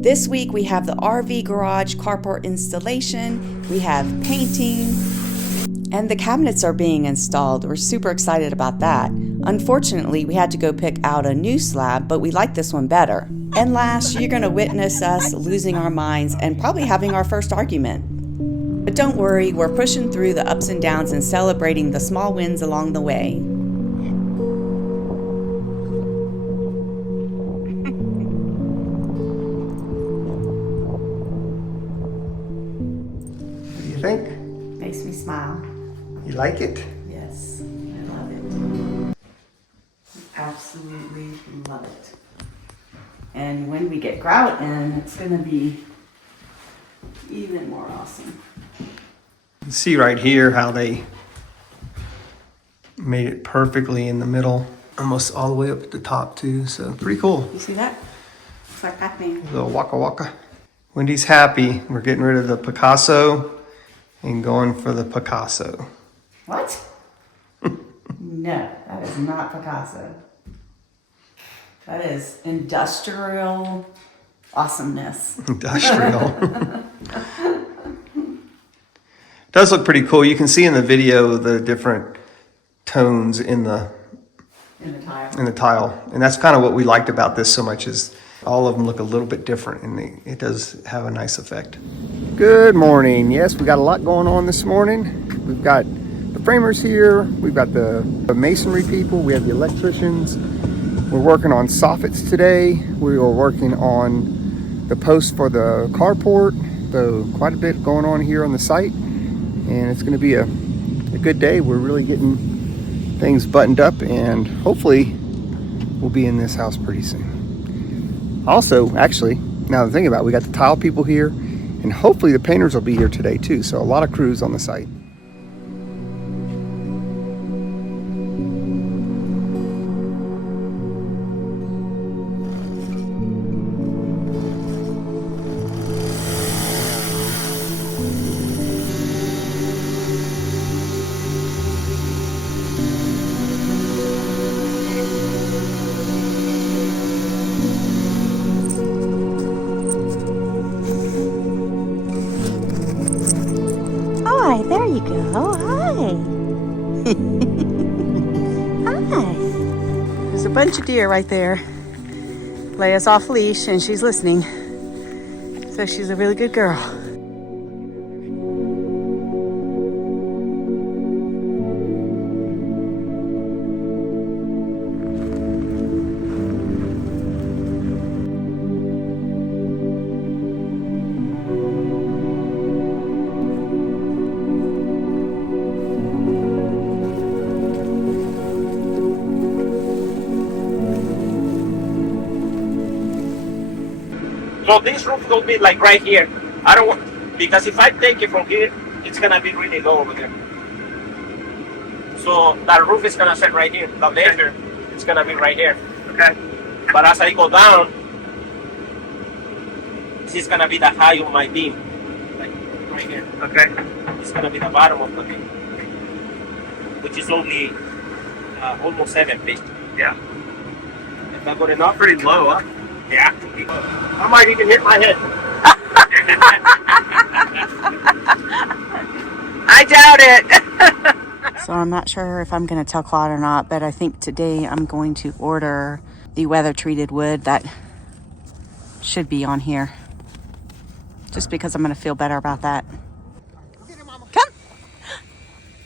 This week we have the RV garage carport installation, we have painting, and the cabinets are being installed. We're super excited about that. Unfortunately, we had to go pick out a new slab, but we like this one better. And last, you're gonna witness us losing our minds and probably having our first argument. But don't worry, we're pushing through the ups and downs and celebrating the small wins along the way. What do you think? Makes me smile. You like it? Yes, I love it. Absolutely love it. And when we get grout in, it's gonna be even more awesome. You can see right here how they made it perfectly in the middle, almost all the way up at the top too, so pretty cool. You see that? It's like happening. A little waka waka. Wendy's happy. We're getting rid of the Picasso and going for the Picasso. What? No, that is not Picasso. That is industrial awesomeness. Industrial. Does look pretty cool. You can see in the video the different tones in the tile. And that's kind of what we liked about this so much, is all of them look a little bit different, and it does have a nice effect. Good morning. Yes, we got a lot going on this morning. We've got the framers here. We've got the masonry people. We have the electricians. We're working on soffits today. We are working on the post for the carport. So quite a bit going on here on the site, and it's going to be a good day. We're really getting things buttoned up, and hopefully we'll be in this house pretty soon. Also, actually, now that I think about it, we got the tile people here, and hopefully the painters will be here today too. So a lot of crews on the site. Hi, there you go. Hi. Hi. There's a bunch of deer right there. Leia's off leash and she's listening. So she's a really good girl. So this roof will be like right here. I don't want, because if I take it from here, it's gonna be really low over there. So that roof is gonna set right here. The laser, it's gonna be right here. Okay. But as I go down, this is gonna be the high of my beam, like right here. Okay. It's gonna be the bottom of the beam, which is only almost 7 feet. Yeah. Is that good enough? Pretty low, huh? Yeah. I might even hit my head. I doubt it. So I'm not sure if I'm going to tell Claude or not, but I think today I'm going to order the weather treated wood that should be on here. Just because I'm going to feel better about that. Come.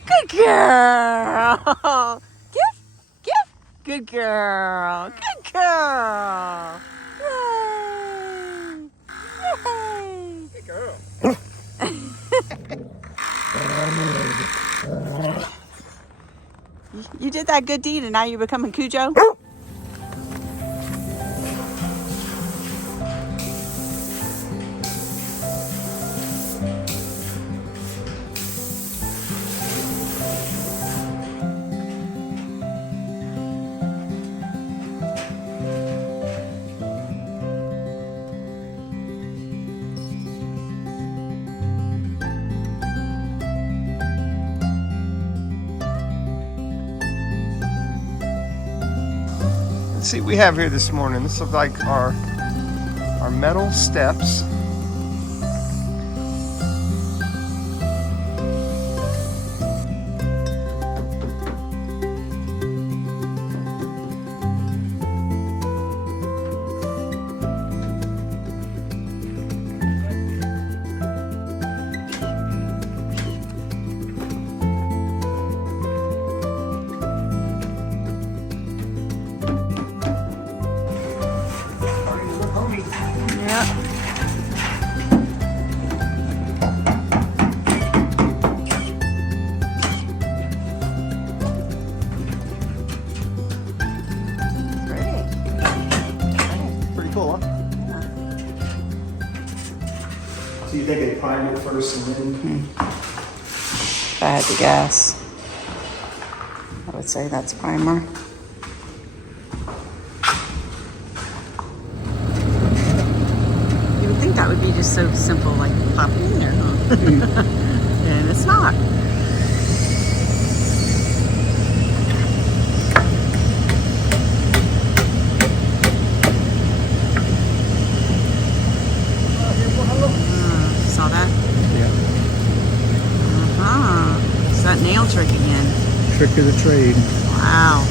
Good girl. Give. Good girl. Good girl. Yay. Good girl. You did that good deed and now you're becoming Cujo? Let's see what we have here this morning. This looks like our our metal steps. So you think they prime it first and then? If I had to guess, I would say that's primer. You would think that would be just so simple, like pop it in there, huh? And it's not. Saw that? Yeah. It's that nail trick again. Trick of the trade. Wow.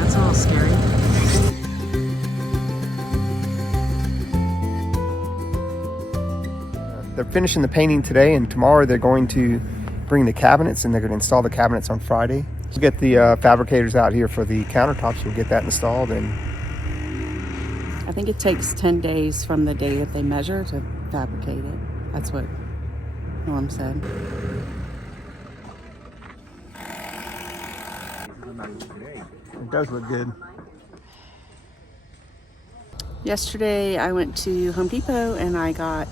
That's a little scary. They're finishing the painting today, and tomorrow they're going to bring the cabinets, and they're going to install the cabinets on Friday. We'll get the fabricators out here for the countertops. We'll get that installed, and I think it takes 10 days from the day that they measure to fabricate it. That's what Norm said. it does look good. Yesterday I went to Home Depot and I got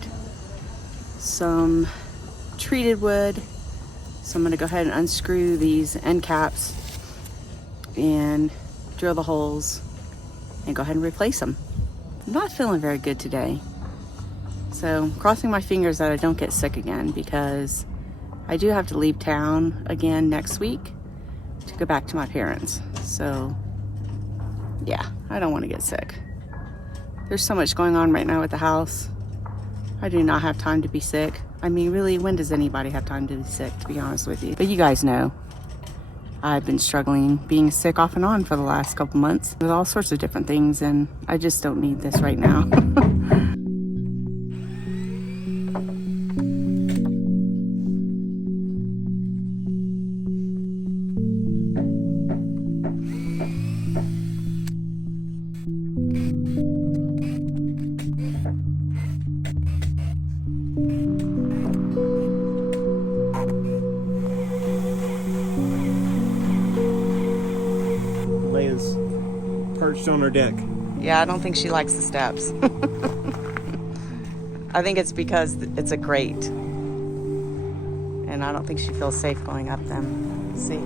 some treated wood. So I'm going to go ahead and unscrew these end caps and drill the holes and go ahead and replace them. I'm not feeling very good today. So I'm crossing my fingers that I don't get sick again, because I do have to leave town again next week to go back to my parents. So yeah, I don't want to get sick. There's so much going on right now at the house. I do not have time to be sick. I mean, really, when does anybody have time to be sick, to be honest with you? But you guys know, I've been struggling being sick off and on for the last couple months with all sorts of different things, and I just don't need this right now. Leia's perched on her deck. Yeah, I don't think she likes the steps. I think it's because it's a grate, and I don't think she feels safe going up them. Let's see.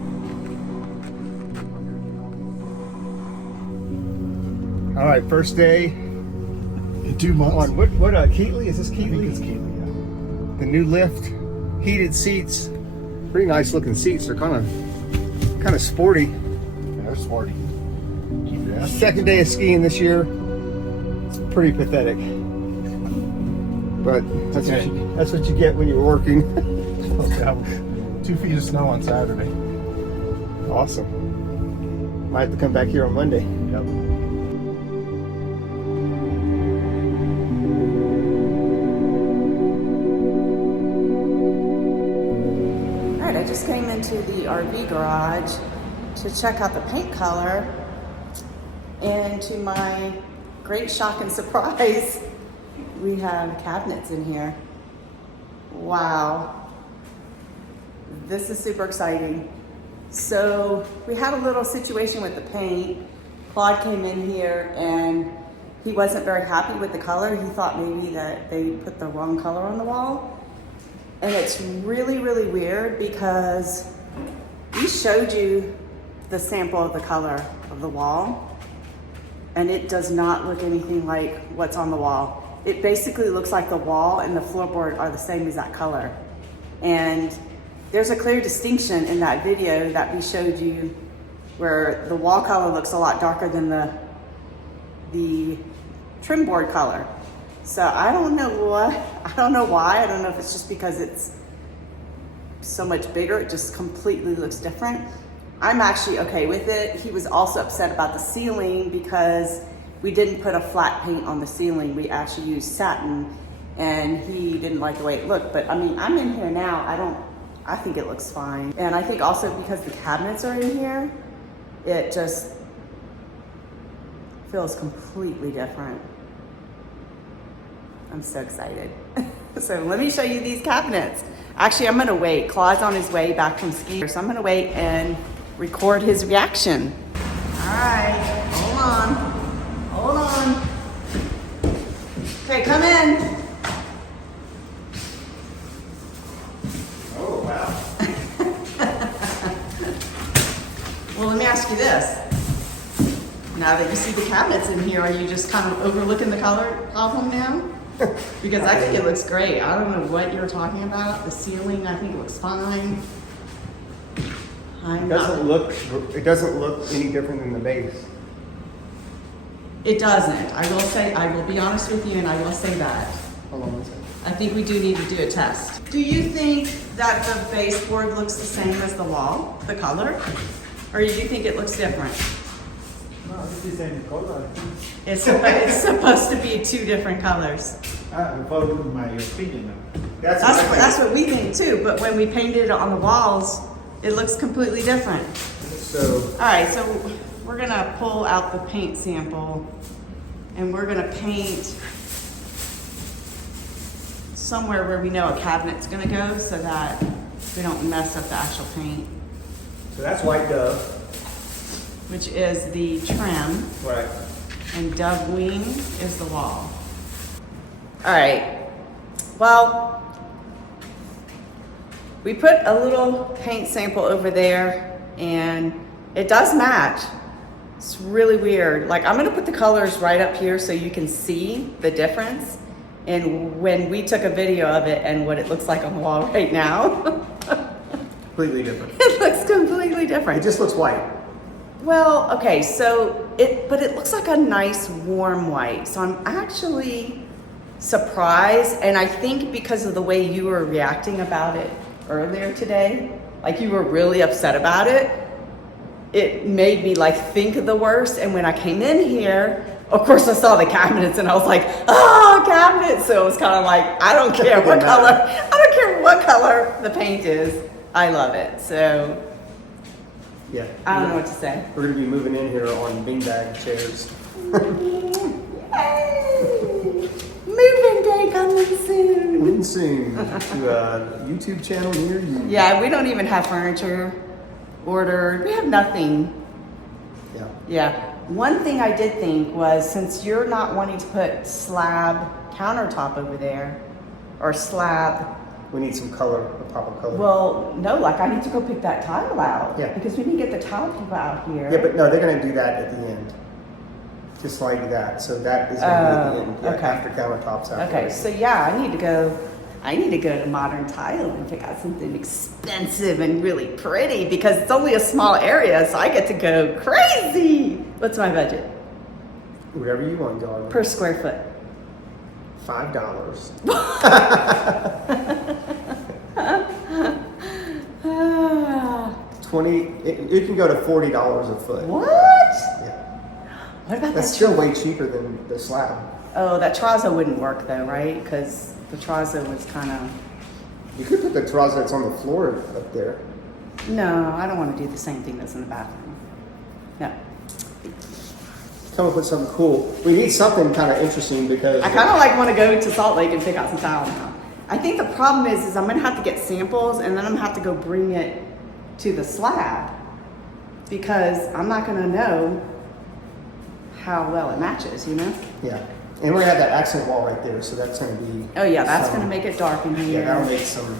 All right, first day. In 2 months. On what Keatley? Is this I think Keatley? it's Keatley, yeah. The new lift, heated seats, pretty nice looking seats. They're kind of sporty. Yeah, they're sporty. Keep your ass. Second day of skiing this year. It's pretty pathetic, but that's what you get when you're working. Supposed to have 2 feet of snow on Saturday. Awesome. Might have to come back here on Monday. Yep. Alright, I just came into the RV garage to check out the paint color, and to my great shock and surprise, we have cabinets in here. Wow. This is super exciting. So we had a little situation with the paint. Claude came in here and he wasn't very happy with the color. He thought maybe that they put the wrong color on the wall. And it's really, really weird, because we showed you the sample of the color of the wall, and it does not look anything like what's on the wall. It basically looks like the wall and the floorboard are the same exact color. And there's a clear distinction in that video that we showed you where the wall color looks a lot darker than the trim board color. So I don't know why. I don't know if it's just because it's so much bigger, it just completely looks different. I'm actually okay with it. He was also upset about the ceiling because we didn't put a flat paint on the ceiling. We actually used satin, and he didn't like the way it looked. But I mean, I'm in here now. I think it looks fine. And I think also because the cabinets are in here, it just feels completely different. I'm so excited. So let me show you these cabinets. Actually, I'm gonna wait. Claude's on his way back from ski, so I'm gonna wait and record his reaction. All right, hold on. Okay, come in. Oh, wow. Well, let me ask you this. Now that you see the cabinets in here, are you just kind of overlooking the color problem now? Because I think it looks great. I don't know what you're talking about. The ceiling, I think it looks fine. It doesn't look any different than the base. It doesn't. I will be honest with you, and I will say that. Hold on one second. I think we do need to do a test. Do you think that the baseboard looks the same as the wall, the color? Or do you think it looks different? No, it's the same color. It's supposed to be two different colors. I'm following my opinion. That's what we think too, but when we painted it on the walls, it looks completely different. So, All right, so we're gonna pull out the paint sample and we're gonna paint somewhere where we know a cabinet's gonna go so that we don't mess up the actual paint, so that's white dove. which is the trim, Right. and dove wing is the wall. All right, well, we put a little paint sample over there and it does match. It's really weird. Like, I'm gonna put the colors right up here so you can see the difference. And when we took a video of it and what it looks like on the wall right now, Completely different. it looks completely It different. just looks white. Well, okay, so it looks like a nice warm white. So I'm actually surprised, and I think because of the way you were reacting about it earlier today, like you were really upset about it, it made me like think of the worst. And when I came in here, of course I saw the cabinets and I was like, oh, cabinets. So it was kind of like, I don't care what color the paint is. I love it. So Yeah. I don't know what to say. We're going to be moving in here on beanbag chairs. Yay! Moving day coming soon. Coming soon to a YouTube channel near you. Yeah, we don't even have furniture ordered. We have nothing. Yeah. Yeah. One thing I did think was, since you're not wanting to put slab countertop over there, or slab, We need some color, a proper color. well, no, like I need to go pick that tile out. Yeah. Because we need to get the tile people out here. Yeah, but no, they're going to do that at the end. Just like that. So that is going to be at the end. Yeah, okay. After countertops. After Okay, so yeah, I need to go to Modern Tile and pick out something expensive and really pretty, because it's only a small area, so I get to go crazy. What's my budget Whatever you want, darling. per square foot? $5. Ah, 20. It can go to $40 a foot. what? Yeah. What about That's that? still way cheaper than the slab. Oh, that terrazzo wouldn't work though, right? Because the terrazzo was kind of. You could put the terrazzo that's on the floor up there. No, I don't want to do the same thing that's in the bathroom. No. Come up with something cool. We need something kind of interesting because I kind of like want to go to Salt Lake and pick out some tile now. I think the problem is I'm gonna have to get samples and then I'm gonna have to go bring it to the slab, because I'm not gonna know how well it matches, you know? Yeah. And we're gonna have that accent wall right there, so that's gonna be. Oh yeah, that's some- gonna make it dark in here. Yeah, that'll make some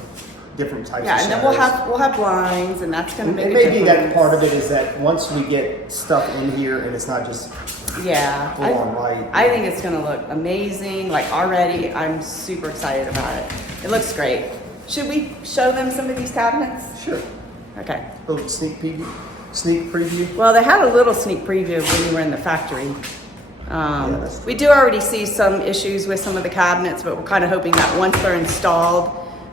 different types Yeah, of and then shadows. we'll have blinds, and that's gonna make It a may be difference. that part of it is that once we get stuff in here and it's not just Yeah, full on light. I think it's gonna look amazing. Like already, I'm super excited about it. It looks great. Should we show them some of these cabinets? Sure. Okay. A little sneak peek. sneak preview? Well, they had a little sneak preview when we were in the factory. We do already see some issues with some of the cabinets, but we're kind of hoping that once they're installed,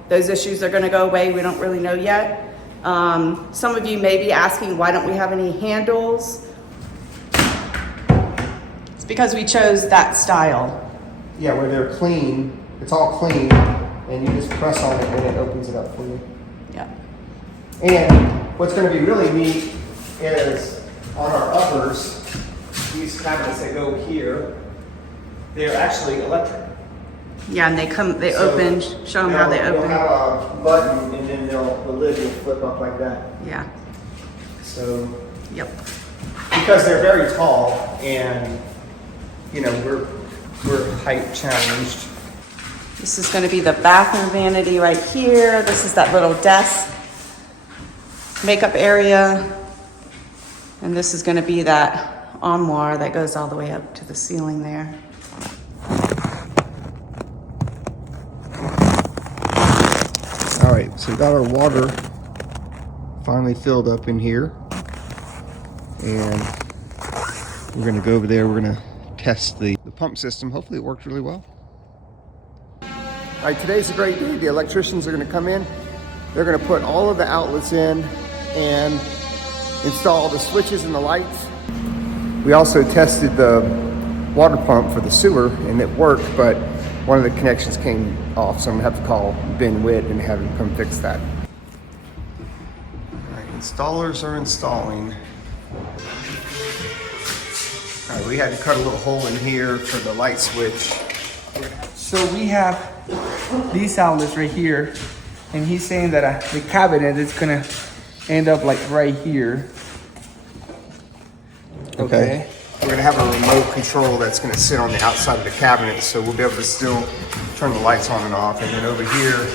those issues are going to go away. We don't really know yet. Some of you may be asking, why don't we have any handles? It's because we chose that style. Yeah, where they're clean. It's all clean, and you just press on it and it opens it up for you. Yeah. And what's going to be really neat is on our uppers, these cabinets that go here, they're actually electric. Yeah, and they open, show them how they open. They'll have a button and then the lid will flip up like that. Yeah. So, Yep. because they're very tall and, you know, we're height challenged. This is going to be the bathroom vanity right here. This is that little desk makeup area. And this is going to be that armoire that goes all the way up to the ceiling there. All right, so we got our water finally filled up in here. And we're going to go over there. We're going to test the pump system. Hopefully it works really well. All right, today's a great day. The electricians are going to come in. They're going to put all of the outlets in and install the switches and the lights. We also tested the water pump for the sewer and it worked, but one of the connections came off, so I'm going to have to call Ben Witt and have him come fix that. All right, installers are installing. All right, we had to cut a little hole in here for the light switch. So we have these outlets right here, and he's saying that the cabinet is gonna end up like right here. Okay. We're gonna have a remote control that's gonna sit on the outside of the cabinet, so we'll be able to still turn the lights on and off. And then over here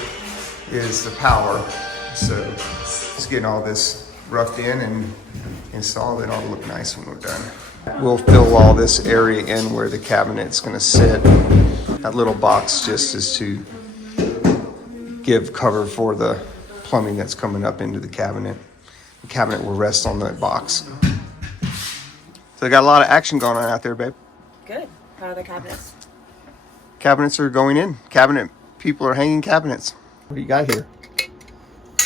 is the power. So just getting all this roughed in and installed, and it'll look nice when we're done. We'll fill all this area in where the cabinet's gonna sit. That little box just is to give cover for the plumbing that's coming up into the cabinet. The cabinet will rest on that box. So they got a lot of action going on out there, babe. Good. How are the cabinets? Cabinets are going in. Cabinet people are hanging cabinets. What do you got here?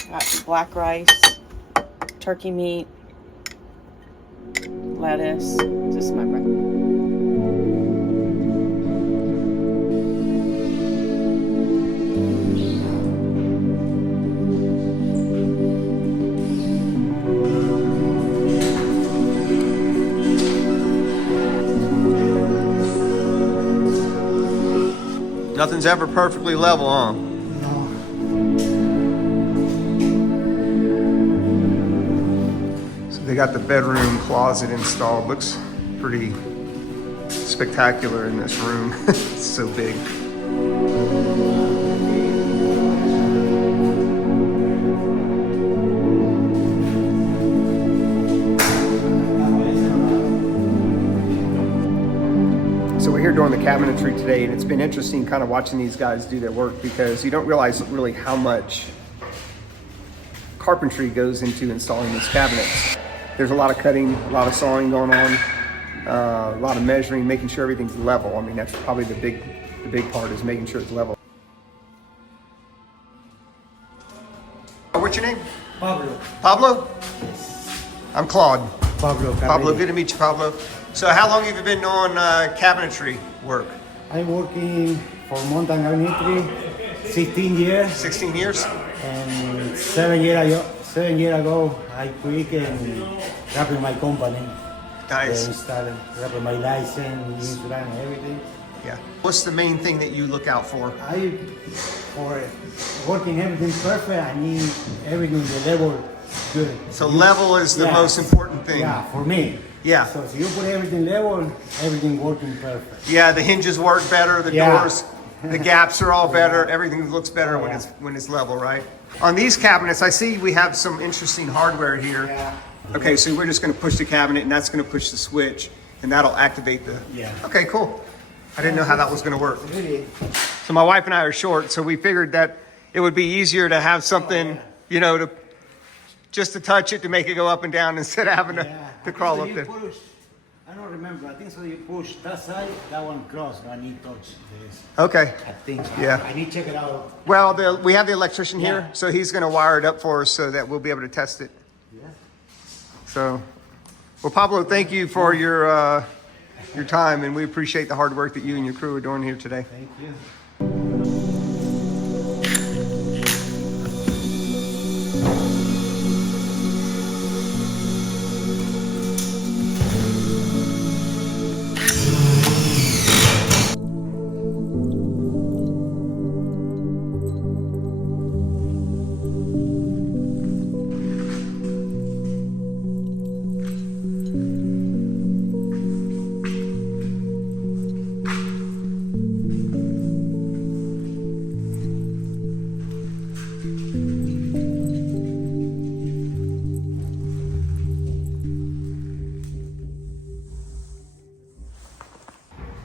Got black rice, turkey meat, lettuce. This is my breakfast. Nothing's ever perfectly level, huh? So they got the bedroom closet installed. Looks pretty spectacular in this room. It's so big. So we're here doing the cabinetry today, and it's been interesting kind of watching these guys do their work, because you don't realize really how much carpentry goes into installing these cabinets. There's a lot of cutting, a lot of sawing going on, a lot of measuring, making sure everything's level. I mean, that's probably the big part, is making sure it's level. What's your name? Pablo. Pablo? I'm Claude. Pablo. Pablo, good to meet you, Pablo. So how long have you been doing cabinetry work? I'm working for mountainmodernadventures 16 years. 16 years? And 7 years ago, I quit and wrapped my company. Nice. Started wrapping my license, insurance, and everything. Yeah. What's the main thing that you look out for? For working everything perfect, I need everything the level good. So level is the most important thing. Yeah, for me. Yeah. So if you put everything level, everything working perfect. Yeah, the hinges work better, the doors, the gaps are all better, everything looks better when it's level, right? On these cabinets, I see we have some interesting hardware here. Yeah. Okay, so we're just gonna push the cabinet and that's gonna push the switch and that'll activate the... Yeah. Okay, cool. I didn't know how that was gonna work. Really? So my wife and I are short, so we figured that it would be easier to have something, you know, just to touch it to make it go up and down instead of having to crawl up there. I don't remember. I think so. You push that side, that one close. I need to touch this. Okay. I think so. Yeah. I need to check it out. Well, we have the electrician here, Yeah. so he's going to wire it up for us so that we'll be able to test it. Yeah. So, well, Pablo, thank you for your time, and we appreciate the hard work that you and your crew are doing here today. Thank you.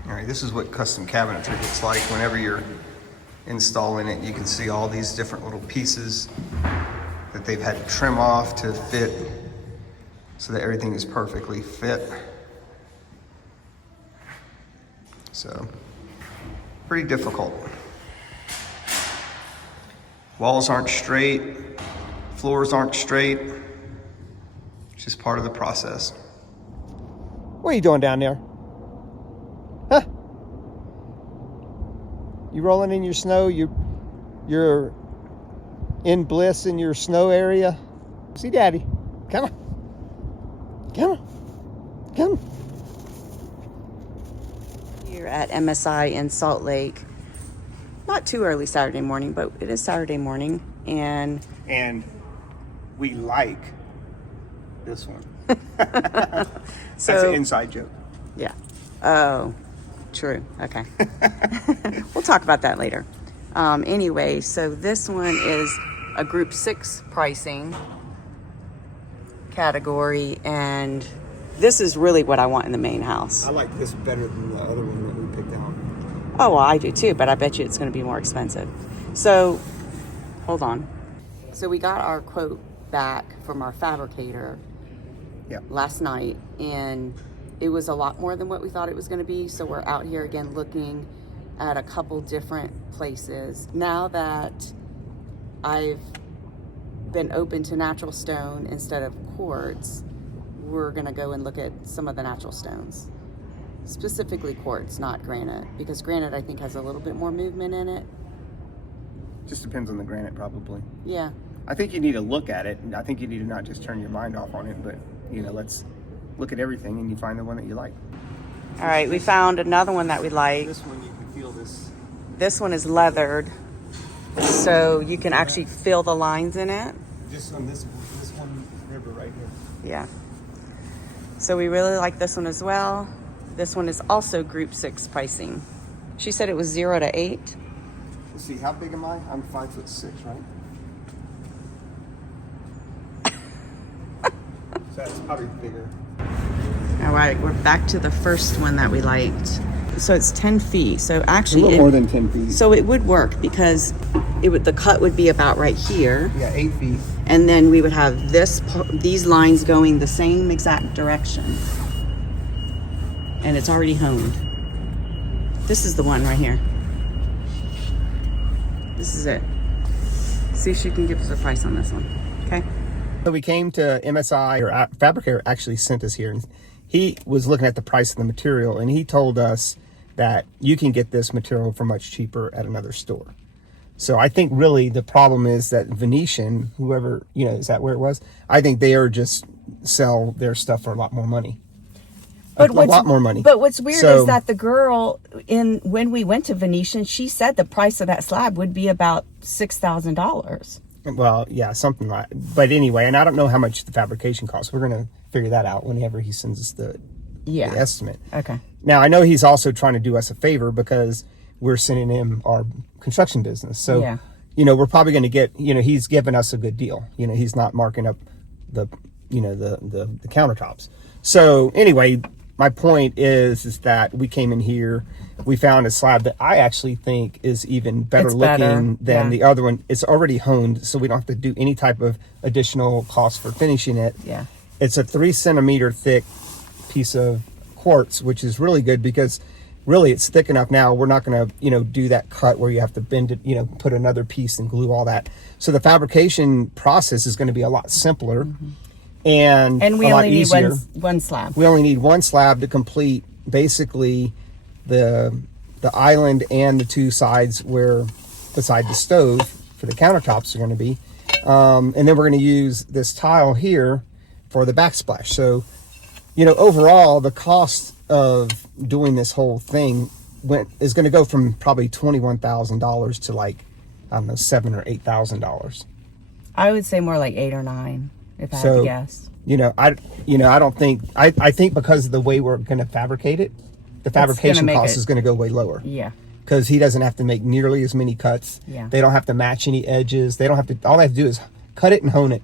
All right, this is what custom cabinetry looks like. Whenever you're installing it, you can see all these different little pieces that they've had to trim off to fit so that everything is perfectly fit. So, pretty difficult. Walls aren't straight, floors aren't straight. It's just part of the process. What are you doing down there? Huh? You rolling in your snow? You're in bliss in your snow area? See Daddy. Come on. Come on. Come on. Here at MSI in Salt Lake. Not too early Saturday morning, but it is Saturday morning. And we like this one. That's an inside joke. yeah. Oh, true. Okay. We'll talk about that later. Anyway, so this one is a group 6 pricing category, and this is really what I want in the main house. I like this better than the other one that we picked out. Oh, well, I do too, but I bet you it's going to be more expensive. So, hold on. So we got our quote back from our fabricator last night, and it was a lot more than what we thought it was going to be. So we're out here again looking at a couple different places. Now that I've been open to natural stone instead of quartz, we're going to go and look at some of the natural stones. Specifically quartz, not granite, because granite I think has a little bit more movement in it. Just depends on the granite, probably. Yeah. I think you need to look at it. I think you need to not just turn your mind off on it, but let's look at everything and you find the one that you like. All right, we found another one that we like. This one you can feel this. This one is leathered, so you can actually feel the lines in it. Just on this one river right here. Yeah. So we really like this one as well. This one is also group 6 pricing. She said it was 0 to 8. Let's see, how big am I? I'm 5'6", right? So that's probably bigger. All right, we're back to the first one that we liked. So it's 10 feet. So actually, a little more than 10 feet. So it would work because the cut would be about right here. Yeah, 8 feet. And then we would have these lines going the same exact direction. And it's already honed. This is the one right here. This is it. See if she can give us a price on this one. Okay. So we came to MSI, or our fabricator actually sent us here, and he was looking at the price of the material, and he told us that you can get this material for much cheaper at another store. So I think really the problem is that Venetian, whoever, is that where it was? I think they are just sell their stuff for a lot more money. But a lot more money. But what's weird is that the girl when we went to Venetian, she said the price of that slab would be about $6,000. Well, yeah, something like. But anyway, and I don't know how much the fabrication costs. We're gonna figure that out whenever he sends us the estimate. Okay. Now I know he's also trying to do us a favor because we're sending him our construction business. So we're probably going to get. He's giving us a good deal. He's not marking up the the countertops. So anyway, my point is that we came in here, we found a slab that I actually think is even better looking than the other one. It's already honed, so we don't have to do any type of additional cost for finishing it. Yeah. It's a 3 centimeter thick piece of quartz, which is really good because really it's thick enough now. We're not going to, do that cut where you have to bend it, put another piece and glue all that. So the fabrication process is going to be a lot simpler. Mm-hmm. And we a lot only need easier. one slab. We only need one slab to complete basically the island and the 2 sides where beside the stove for the countertops are going to be. And then we're going to use this tile here for the backsplash. So, overall the cost of doing this whole thing is going to go from probably $21,000 to like, I don't know, $7,000 or $8,000. I would say more like 8 or 9 if I had to guess. I don't think, I think because of the way we're going to fabricate it, the fabrication cost is going to go way lower. Yeah. Because he doesn't have to make nearly as many cuts. Yeah. They don't have to match any edges. They don't have to, all they have to do is cut it and hone it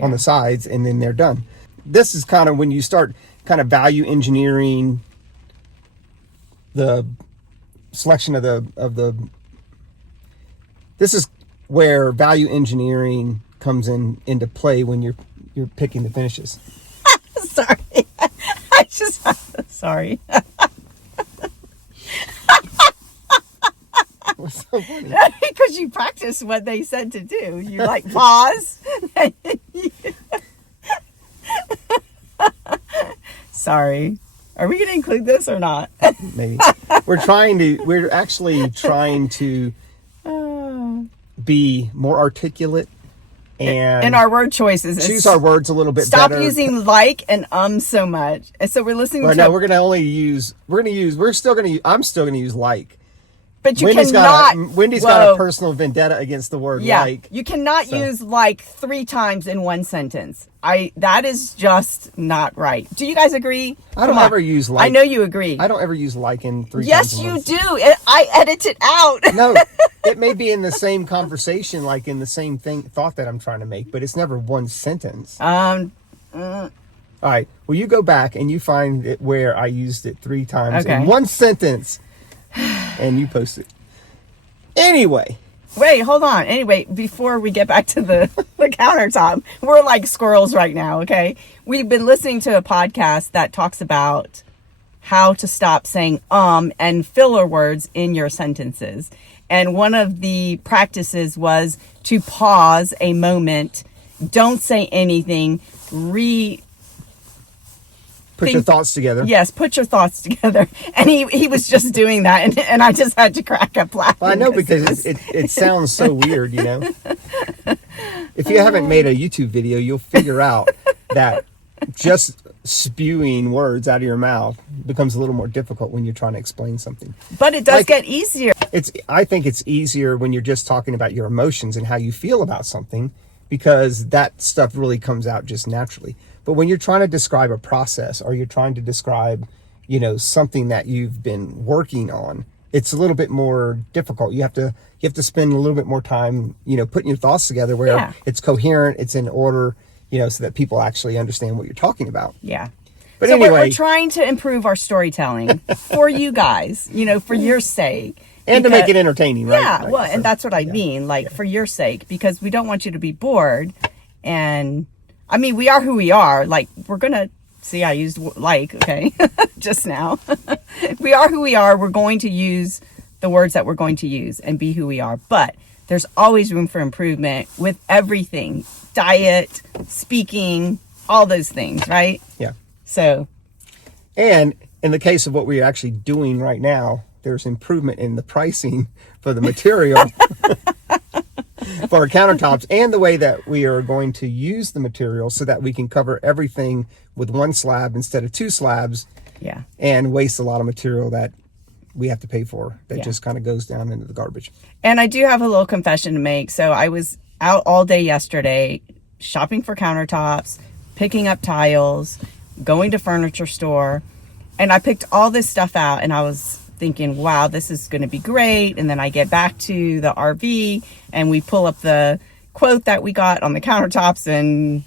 on the sides, and then they're done. This is kind of when you start kind of value engineering the selection of the this is where value engineering comes into play when you're picking the finishes. Sorry. Sorry. What's so funny? Because you practice what they said to do. You like pause. Sorry. Are we going to include this or not? Maybe. We're actually trying to be more articulate and in our word choices. Choose our words a little bit stop better. using like and so much. And so we're listening to... No, I'm still going to use like. But you Wendy's cannot... Wendy's got a personal vendetta against the word like. You cannot use like 3 times in one sentence. That is just not right. Do you guys agree? I don't ever use like. I know you agree. I don't ever use like in 3 times. Yes, you do. I edit it out. No, it may be in the same conversation, like in the same thought that I'm trying to make, but it's never one sentence. All right. Well, you go back and you find it where I used it 3 times in one sentence. And you post it. Anyway. Wait, hold on. Anyway, before we get back to the countertop, we're like squirrels right now, okay? We've been listening to a podcast that talks about how to stop saying and filler words in your sentences. And one of the practices was to pause a moment, don't say anything, Put your thoughts together. Yes, put your thoughts together. And he was just doing that, and I just had to crack up laughing. Well, I know because it sounds so weird, If you haven't made a YouTube video, you'll figure out that just spewing words out of your mouth becomes a little more difficult when you're trying to explain something. But it does get easier. I think it's easier when you're just talking about your emotions and how you feel about something, because that stuff really comes out just naturally. But when you're trying to describe a process, or you're trying to describe, something that you've been working on, it's a little bit more difficult. You have to spend a little bit more time, putting your thoughts together where it's coherent, it's in order, so that people actually understand what you're talking about. Yeah. But so anyway, we're trying to improve our storytelling for you guys, for your sake. And to make it entertaining, right? Yeah, right. well, and that's what I mean, for your sake, because we don't want you to be bored. And I mean, we are who we are. We're going to see, I used okay, just now. We are who we are. We're going to use the words that we're going to use and be who we are. But there's always room for improvement with everything. Diet, speaking, all those things, right? Yeah. So. And in the case of what we're actually doing right now, there's improvement in the pricing for the material for our countertops, and the way that we are going to use the material so that we can cover everything with one slab instead of 2 slabs. Yeah. And waste a lot of material that we have to pay for that just kind of goes down into the garbage. And I do have a little confession to make. So I was out all day yesterday shopping for countertops, picking up tiles, going to furniture store, and I picked all this stuff out, and I was thinking, wow, this is going to be great. And then I get back to the RV and we pull up the quote that we got on the countertops, and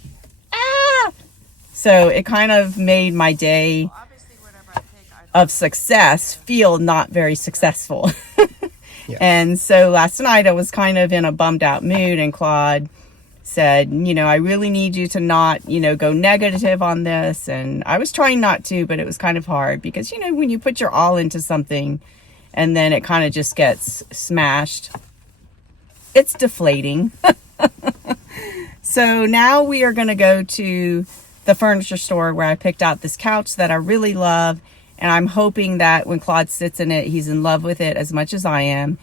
so it kind of made my day of success feel not very successful. Yeah. And so last night I was kind of in a bummed out mood, and Claude said, I really need you to not, go negative on this. And I was trying not to, but it was kind of hard because, when you put your all into something and then it kind of just gets smashed, it's deflating. So now we are going to go to the furniture store where I picked out this couch that I really love. And I'm hoping that when Claude sits in it, he's in love with it as much as I am.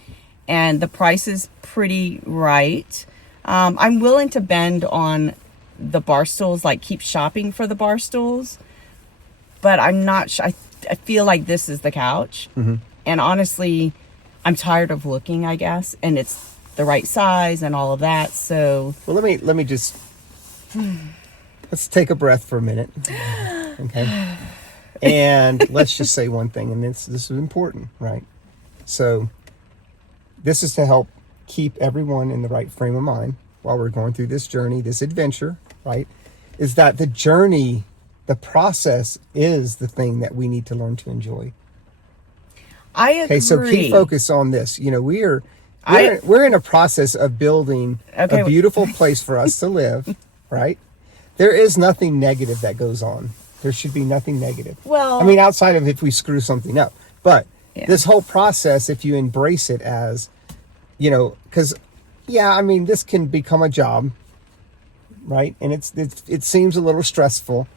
And the price is pretty right. I'm willing to bend on the bar stools, like keep shopping for the bar stools. But I'm not sure. I feel like this is the couch. Mm-hmm. And honestly, I'm tired of looking, I guess. And it's the right size and all of that. So, Well, let me just let's take a breath for a minute, okay? And let's just say one thing, and this is important, right? So, this is to help keep everyone in the right frame of mind while we're going through this journey, this adventure, right? Is that the journey, the process is the thing that we need to learn to enjoy. I agree. Okay, so keep focus on this. We're in a process of building a beautiful place for us to live, right? There is nothing negative that goes on. There should be nothing negative. Well, I mean, outside of if we screw something up. But yeah. This whole process, if you embrace it as, because, this can become a job, right? And it seems a little stressful.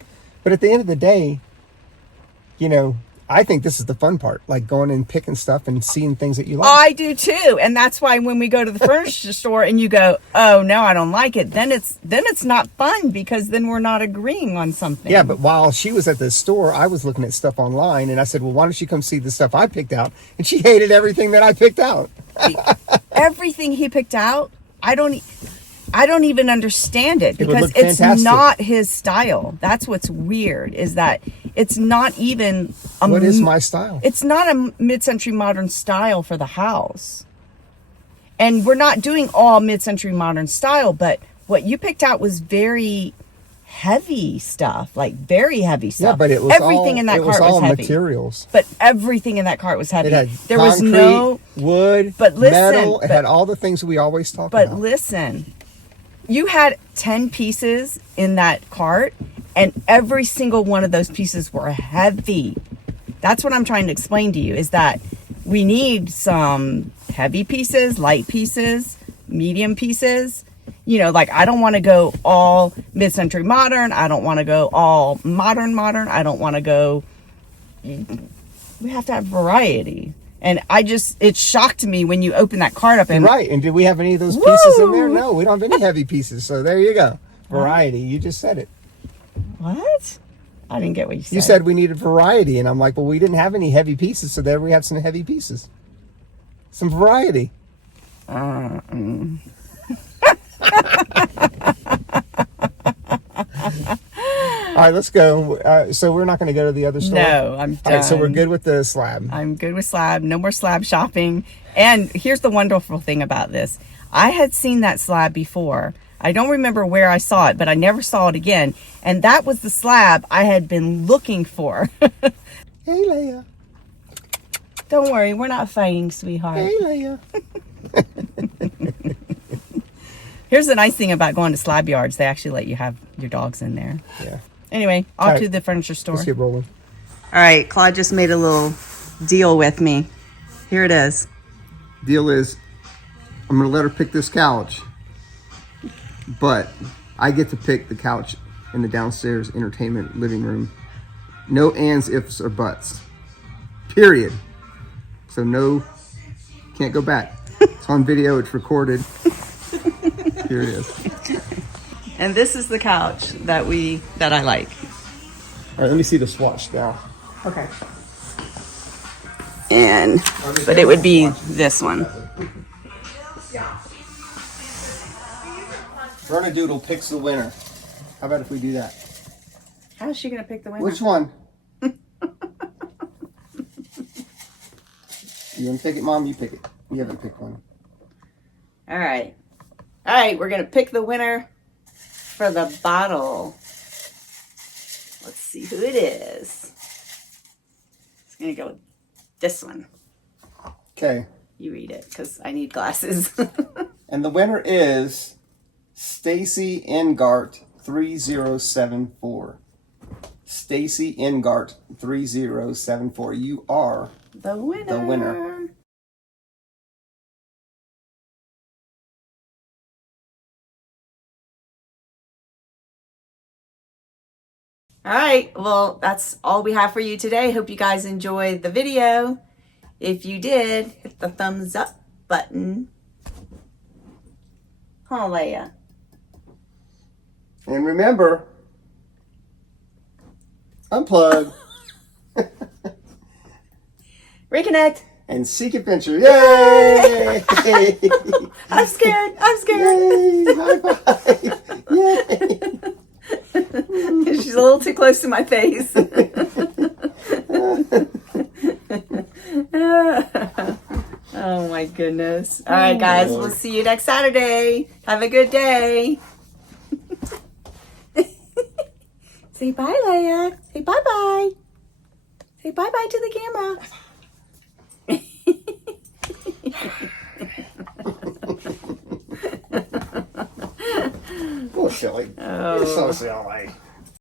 But at the end of the day, I think this is the fun part, like going and picking stuff and seeing things that you like. I do too. And that's why when we go to the furniture store and you go, oh no, I don't like it, then it's not fun because then we're not agreeing on something. Yeah, but while she was at the store, I was looking at stuff online and I said, well, why don't you come see the stuff I picked out? And she hated everything that I picked out. Everything he picked out, I don't even understand it because it's fantastic. not his style. That's what's weird, is that it's not even what is my style? It's not a mid-century modern style for the house. And we're not doing all mid-century modern style, but what you picked out was very heavy stuff, like very heavy stuff. Yeah, but it was everything in that cart was heavy. Materials. But everything in that cart was heavy. It had there concrete, was no wood, but listen, metal. It had all the things we always talk but about. But listen, you had 10 pieces in that cart, and every single one of those pieces were heavy. That's what I'm trying to explain to you, is that we need some heavy pieces, light pieces, medium pieces. Like I don't want to go all mid-century modern. I don't want to go all modern. I don't want to go... We have to have variety. And it shocked me when you open that cart up. And right. And did we have any of those pieces in there? No, we don't have any heavy pieces. So there you go. Variety. You just said it. What? I didn't get what you said. You said we needed variety. And I'm like, well, we didn't have any heavy pieces. So there we have some heavy pieces. Some variety. All right, let's go. So we're not going to go to the other store? No, I'm done. All right, so we're good with the slab. I'm good with slab. No more slab shopping. And here's the wonderful thing about this. I had seen that slab before. I don't remember where I saw it, but I never saw it again. And that was the slab I had been looking for. Hey, Leia. Don't worry, we're not fighting, sweetheart. Hey, Leia. Here's the nice thing about going to slab yards. They actually let you have your dogs in there. Yeah. Anyway, off to the furniture store. Let's get rolling. All right, Claude just made a little deal with me. Here it is. Deal is, I'm going to let her pick this couch, but I get to pick the couch in the downstairs entertainment living room. No ands, ifs, or buts. Period. So no, can't go back. It's on video, it's recorded. Here it is. And this is the couch that I like. All right, let me see the swatch now. Okay. But it would be this one. Bernadoodle picks the winner. How about if we do that? How is she going to pick the winner? Which one? You want to pick it, Mom? You pick it. You haven't picked one. All right. We're going to pick the winner for the bottle. Let's see who it is. It's gonna go with this one. Okay. You read it, because I need glasses. And the winner is Stacy Engart 3074. Stacy Engart 3074. You are The winner. the winner. All right, well, that's all we have for you today. Hope you guys enjoyed the video. If you did, hit the thumbs up button. Huh, Leia? And remember, unplug Reconnect. and seek adventure. Yay! I'm scared. I'm scared. Yay! High five! Yay! She's a little too close to my face. Oh my goodness. All right, guys. We'll see you next Saturday. Have a good day. Say bye, Leia. Say bye-bye. Say bye-bye to the camera. Oh, silly. You're so silly.